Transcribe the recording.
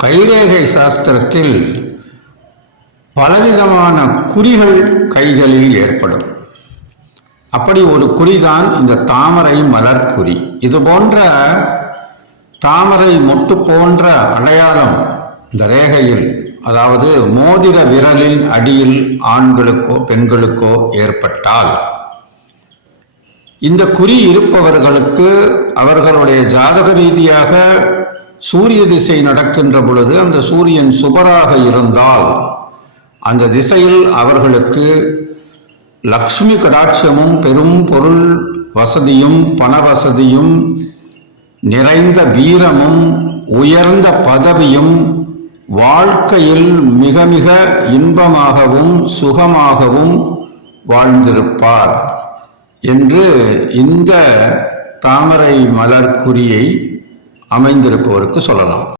கைரேகை சாஸ்திரத்தில் பலவிதமான குறிகள் கைகளில் ஏற்படும். அப்படி ஒரு குறிதான் இந்த தாமரை மலர் குறி. இது போன்ற தாமரை மொட்டு போன்ற அடையாளம் இந்த ரேகையில் அதாவது மோதிர விரலின் அடியில் ஆண்களுக்கோ பெண்களுக்கோ ஏற்பட்டால் இந்த குறி இருப்பவர்களுக்கு அவர்களுடைய ஜாதக ரீதியாக சூரிய திசை நடக்கின்ற பொழுது அந்த சூரியன் சுபராக இருந்தால் அந்த திசையில் அவர்களுக்கு லக்ஷ்மி கடாட்சமும் பெரும் பொருள் வசதியும் பண வசதியும் நிறைந்த வீரமும் உயர்ந்த பதவியும் வாழ்க்கையில் மிக மிக இன்பமாகவும் சுகமாகவும் வாழ்ந்திருப்பார் என்று இந்த தாமரை மலர் குறியை அமைந்திருப்பவருக்கு சொல்லலாம்.